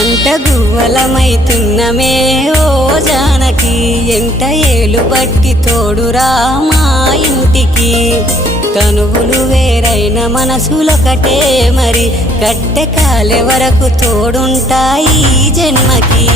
జంట గువ్వలమైతున్నమే ఓ జానకి ఎంట ఏలు బట్టి తోడురా మా ఇంటికి తనువులు వేరైన మనసులొకటే మరి కట్టె కాలే వరకు తోడుంటాయి జన్మకి